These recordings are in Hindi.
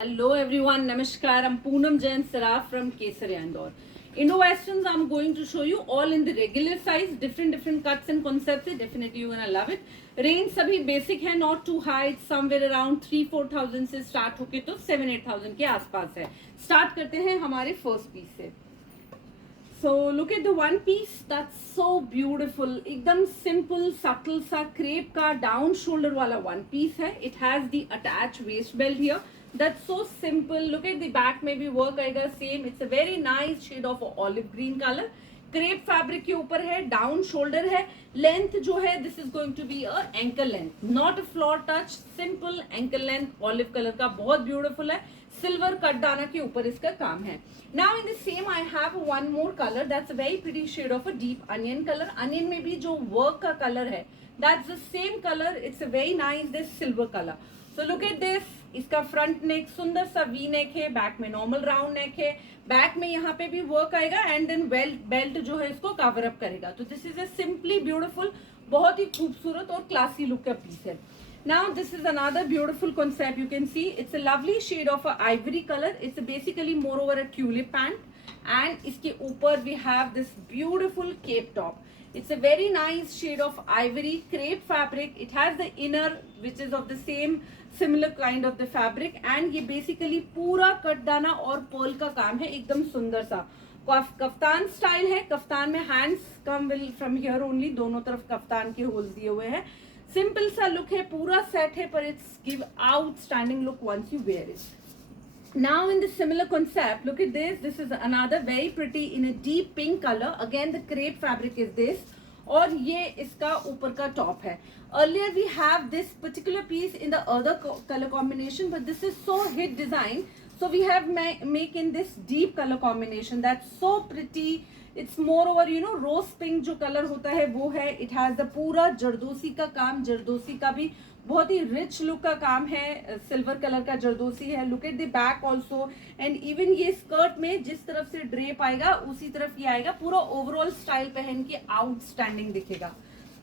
Hello everyone, Namaskar. I'm Poonam Jain Saraf from Kesari Indore. Indo-Westerns I'm going to show you all in the regular size, different cuts and concepts. Definitely you're gonna love it. Range सभी basic है, not too high. It's somewhere around 3-4,000 से start होके तो 7-8,000 के आसपास है. Start करते हैं हमारे first piece से. So look at the one piece, that's so beautiful. एकदम simple, subtle सा crepe का down shoulder वाला one piece है. It has the attached waist belt here. That's so simple. Look at the back में भी work आएगा same. It's a very nice shade of olive green color. Crepe fabric के ऊपर है, down shoulder है. Length जो है, this is going to be a ankle length, not a floor touch. Simple ankle length, olive color का बहुत beautiful है. Silver कटदाना के ऊपर इसका काम है. Now in the same I have one more color. That's a very pretty shade of a deep onion color. Onion में भी जो work का color है, that's the same color. It's a very nice this silver color. So look at this. इसका फ्रंट नेक सुंदर सा वी नेक है, बैक में नॉर्मल राउंड नेक है, बैक में यहाँ पे भी वर्क आएगा एंड देन बेल्ट जो है इसको कवर अप करेगा. तो this is a simply beautiful, बहुत ही खूबसूरत और क्लासी लुक का पीस है. Now this is another beautiful concept. You can see it's a lovely shade of a ivory color. It's basically moreover a tulip pant and इसके ऊपर we have this beautiful cape top. It's a very nice shade of ivory crepe fabric. It has the inner which is of the same similar kind of the fabric and ये basically पूरा कटदाना और पर्ल का काम है, एकदम सुंदर सा कफ्तान स्टाइल है. कफ्तान में hands come will from here only, दोनों तरफ कफ्तान के होल्स दिए हुए हैं. सिंपल सा लुक है, पूरा सेट है, पर it's give outstanding look once you wear it. Now in the similar concept, look at this. This is another very pretty in a deep pink color. Again the crepe fabric is this. और ये इसका ऊपर का टॉप है. Earlier we have this particular piece in the other color combination, but this is so hit design. So we have make in this deep color combination. That's so pretty. It's moreover rose pink जो कलर होता है वो है. It has the पूरा जरदोसी का काम, जरदोसी का भी बहुत ही रिच लुक का काम है, सिल्वर कलर का जरदोसी है. Look at the back also and even ये स्कर्ट में जिस तरफ से ड्रेप आएगा उसी तरफ ये आएगा. पूरा ओवरऑल स्टाइल पहन के आउटस्टैंडिंग दिखेगा.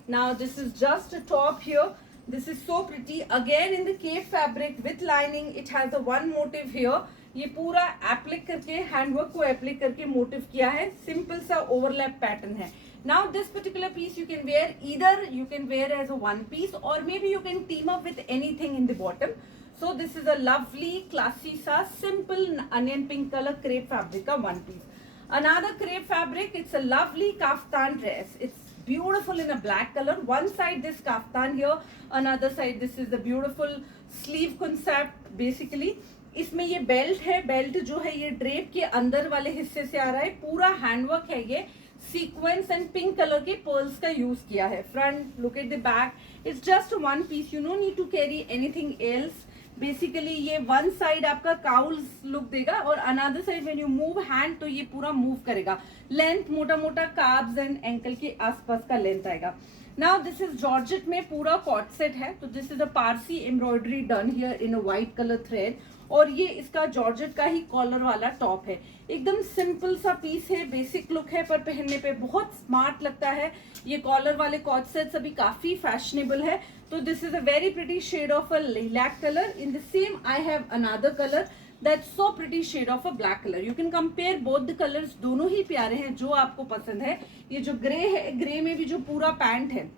Now this is just a top here. This is so pretty again in the crepe fabric with lining. It has the one motif here. ये पूरा एप्लिक करके हैंडवर्क को एप्लिक करके मोटिव किया है. सिंपल सा ओवरलैप पैटर्न है. Now this particular piece you can wear either you can wear as a one piece or maybe you can team up with anything in the bottom. So this is a lovely classy sa simple onion pink color crepe fabric ka one piece. Another crepe fabric, it's a lovely kaftan dress. It's beautiful in a black color. One side this kaftan here, another side this is the beautiful sleeve concept basically. इसमें ये बेल्ट है, बेल्ट जो है ये ड्रेप के अंदर वाले हिस्से से आ रहा है. पूरा हैंडवर्क है, ये सीक्वेंस एंड पिंक कलर के पर्ल्स का यूज किया है. Front look at the back. It's just one piece, you no need to carry anything else. Basically ये वन साइड आपका काउल्स लुक देगा और another side when you move hand तो ये पूरा मूव करेगा. लेंथ मोटा मोटा काब्स एंड एंकल के आसपास का लेंथ आएगा. नाउ दिस इज जॉर्जेट में पूरा कॉट सेट है. तो this is a Parsi embroidery done here in a white colour thread और ये इसका जॉर्जेट का ही कॉलर वाला टॉप है. एकदम सिंपल सा पीस है, बेसिक लुक है, पर पहनने पे बहुत स्मार्ट लगता है. ये कॉलर वाले कॉट सेट्स अभी काफी फैशनेबल है. तो this is a very pretty shade of a lilac colour. In the same I have another colour that's so pretty shade of a black colour. You can compare both the colours, दोनों ही प्यारे हैं, जो आपको पसंद है. ये जो ग्रे है, ग्रे में भी जो पूरा पैंट है,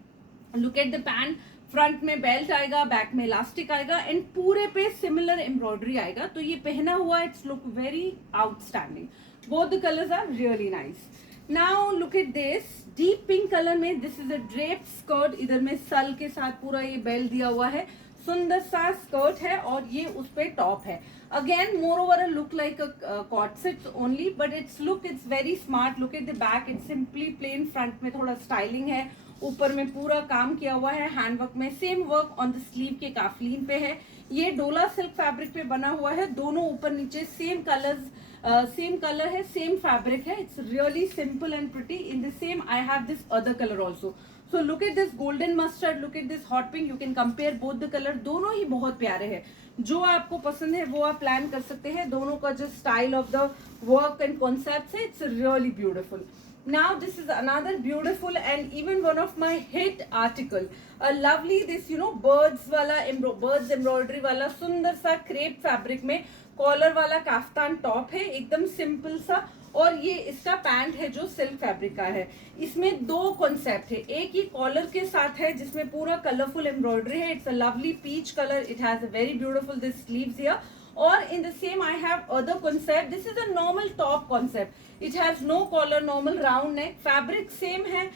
look at the pant. Front में बेल्ट आएगा, बैक में इलास्टिक आएगा एंड पूरे पे सिमिलर एम्ब्रॉयडरी आएगा. तो ये पहना हुआ it's look very outstanding. Both the colours are really nice. Now look at this deep pink colour में. This is a drape skirt. इधर में सल के साथ पूरा ये बेल्ट दिया हुआ है. सुंदर सा स्कर्ट है और ये उस पे टॉप है. Again more over a look like a cot set only, but it's look it's very smart. Look at the back. It's simply plain. Front में थोड़ा स्टाइलिंग है, ऊपर में पूरा काम किया हुआ है हैंडवर्क में. Same work on the sleeve के काफलीन पे है. ये डोला सिल्क फैब्रिक पे बना हुआ है. दोनों ऊपर नीचे सेम कलर्स, सेम कलर है, सेम फैब्रिक है. It's really simple and pretty. In the same I have this other colour also. So look at this golden mustard, look at this hot pink. You can compare both the colour. दोनों ही बहुत प्यारे हैं. जो आपको पसंद है वो आप प्लान कर सकते हैं. दोनों का जो style of the work and concept है, it's really beautiful. Now this is another beautiful and even one of my hit article. A lovely this birds वाला birds embroidery वाला सुंदर सा crepe fabric में कॉलर वाला काफ्तान टॉप है, एकदम सिंपल सा। और ये इसका पैंट है जो सिल्क फैब्रिक का है। इसमें दो कॉन्सेप्ट है, एक ही कॉलर के साथ है जिसमें पूरा कलरफुल एम्ब्रॉयडरी है, it's a lovely peach colour, it has a very beautiful this sleeves here. और in the same I have other concept, this is a normal top concept, it has no collar, normal round neck, fabric same है,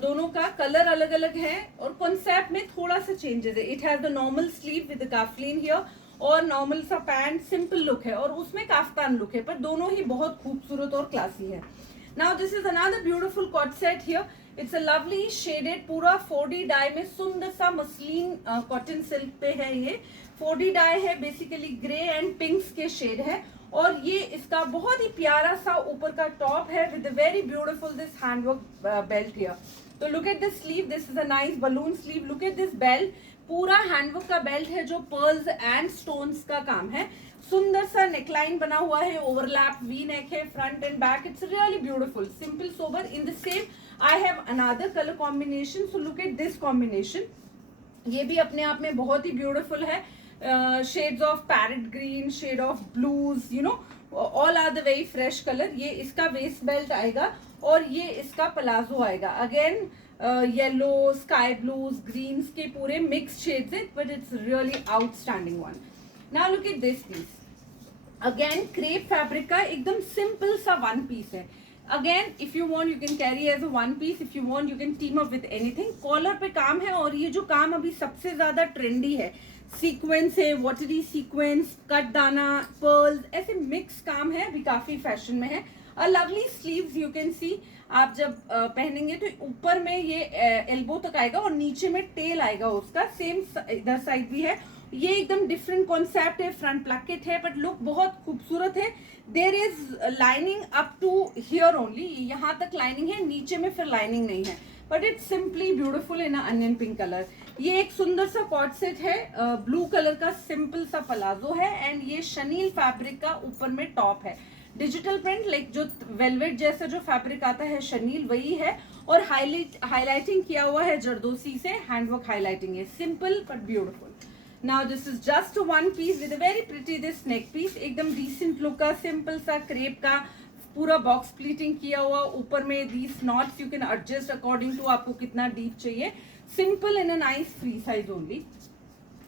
दोनों का कलर अलग अलग है और कॉन्सेप्ट में थोड़ा सा चेंजेस है। It has the normal sleeve with the cufflink here और नॉर्मल सा पैंट, सिंपल लुक है और उसमें काफ्तान लुक है, पर दोनों ही बहुत खूबसूरत और क्लासी है। Now this is another beautiful co-ord set here, it's a lovely shaded, पूरा 4D डाई में सुंदर सा मसलिन कॉटन सिल्क पे है। ये 4D डाई है, बेसिकली ग्रे एंड पिंक्स के शेड है और ये इसका बहुत ही प्यारा सा ऊपर का टॉप है with very beautiful this handwork belt here. तो look at this sleeve, this is a nice balloon sleeve, look at this belt, पूरा हैंडवर्क का बेल्ट है जो पर्ल्स एंड स्टोन्स का काम है। सुंदर सा नेकलाइन बना हुआ है, ओवरलैप वी नेक है, front and back, it's really beautiful, simple sober. In the same I have another colour combination, so look at this combination, ये भी अपने आप में बहुत ही ब्यूटीफुल है। Shades of parrot green, shade of blues, you know, all are the very fresh colour. ये इसका वेस्ट बेल्ट आएगा और ये इसका प्लाजो आएगा, again yellow, sky blues, greens के पूरे मिक्स शेड्स है, but it's really outstanding one. Now look at this piece, again crepe fabric का एकदम सिंपल सा वन पीस है। Again if you want you can carry as a one piece, if you want you can team up with anything. Collar पे काम है और ये जो काम अभी सबसे ज्यादा ट्रेंडी है, सीक्वेंस है, वाटरी सीक्वेंस, कट दाना, पर्ल्स, ऐसे मिक्स काम है, अभी काफी फैशन में है। A lovely sleeves you can सी, आप जब पहनेंगे तो ऊपर में ये एल्बो तक आएगा और नीचे में टेल आएगा उसका, सेम इधर साइड भी है। ये एकदम डिफरेंट कॉन्सेप्ट है, फ्रंट प्लैकेट है बट लुक बहुत खूबसूरत है। There is lining up to here only, यहाँ तक लाइनिंग है, नीचे में फिर लाइनिंग नहीं है, but it's simply beautiful in onion pink colour. ये एक सुंदर सा कॉट सेट है, ब्लू कलर का सिंपल सा प्लाजो है एंड ये शनील फैब्रिक का ऊपर में टॉप है। डिजिटल प्रिंट लाइक जो वेलवेट जैसा जो फैब्रिक आता है शनील वही है और हाईलाइटिंग किया हुआ है जरदोसी से, हैंडवर्क हाईलाइटिंग है, simple but beautiful. Now this is just one piece with very pretty this neck piece, एकदम डिसेंट लुक का सिंपल सा क्रेप का पूरा बॉक्स प्लीटिंग किया हुआ, ऊपर में these knots you can adjust according to आपको कितना डीप चाहिए, simple in a nice free size only.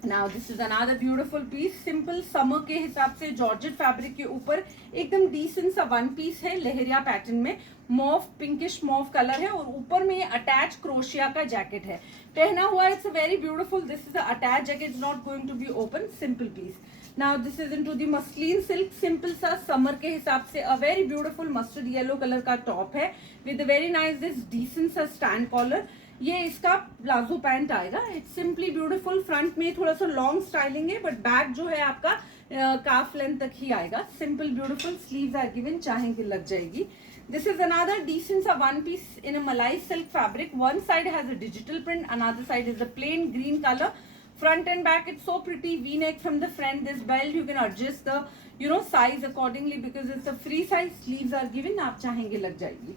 Now this is another beautiful piece, simple summer के हिसाब से जॉर्जेट फैब्रिक के ऊपर एकदम डिसेंट सा वन पीस है, लहरिया पैटर्न में, मॉव पिंकिश मॉव कलर है और ऊपर में ये अटैच क्रोशिया का जैकेट है पहना हुआ। It's a very beautiful, this is attach jacket, is not going to be open, simple piece. Now this is into the muslin silk, simple सा समर के हिसाब से a very beautiful mustard yellow colour का टॉप है with very nice this decent सा स्टैंड कॉलर। ये इसका प्लाजो पैंट आएगा, इट्स सिंपली ब्यूटीफुल, फ्रंट में थोड़ा सा लॉन्ग स्टाइलिंग है बट बैक जो है आपका काफ लेंथ तक ही आएगा, simple beautiful, sleeves are given, चाहेंगे लग जाएगी। This is another decent one piece in a malai silk fabric. One side has a digital print, another side is a plain green color. Front and back, it's so pretty. V-neck from the front. This belt you can adjust the size accordingly because it's a free size. Sleeves are given. आप चाहेंगे लग जाएगी.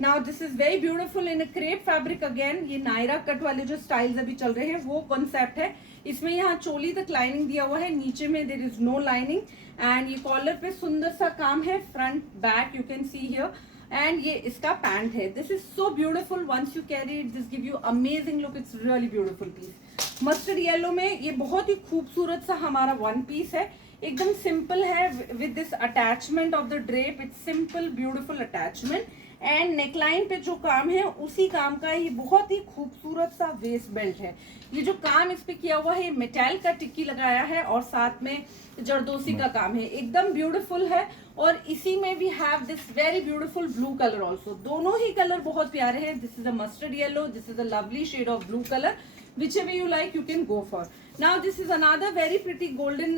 Now this is very beautiful in a crepe fabric again. ये नायरा कट वाले जो स्टाइल्स अभी चल रहे हैं वो कॉन्सेप्ट है। इसमें यहाँ चोली तक लाइनिंग दिया हुआ है, नीचे में there is no lining and ये कॉलर पे सुंदर सा काम है, front back you can see here and ये इसका पैंट है। This is so beautiful, once you carry it this give you amazing look, it's really beautiful piece. Mustard yellow में ये बहुत ही खूबसूरत सा हमारा वन पीस है, एकदम सिंपल है with this attachment of the drape, it's simple beautiful attachment and neckline पे जो काम है उसी काम का ये बहुत ही खूबसूरत सा वेस्ट बेल्ट है। ये जो काम इस पे किया हुआ है मेटल का टिक्की लगाया है और साथ में जरदोसी का काम है, एकदम ब्यूटीफुल है। और इसी में भी have this very beautiful blue colour also, दोनों ही कलर बहुत प्यारे हैं। This is a mustard yellow, this is a lovely shade of blue colour, whichever you like you can go for. Now this is another very pretty golden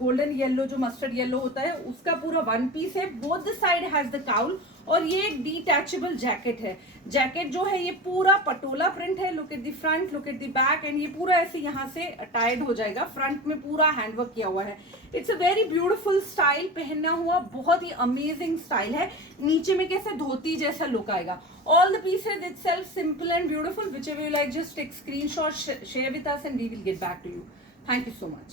golden yellow जो mustard yellow होता है उसका पूरा वन पीस है, both the side has the cowl और ये एक डिटैचेबल जैकेट है। जैकेट जो है ये पूरा पटोला प्रिंट है, look at the front, look at the back and ये पूरा ऐसे यहाँ से टाइड हो जाएगा, फ्रंट में पूरा हैंडवर्क किया हुआ है। It's a very beautiful style, पहनना हुआ बहुत ही अमेजिंग स्टाइल है। नीचे में कैसे धोती जैसा लुक आएगा। All the pieces itself simple and beautiful. Whichever you like, just take screenshot, share with us, and we will get back to you. Thank you so much.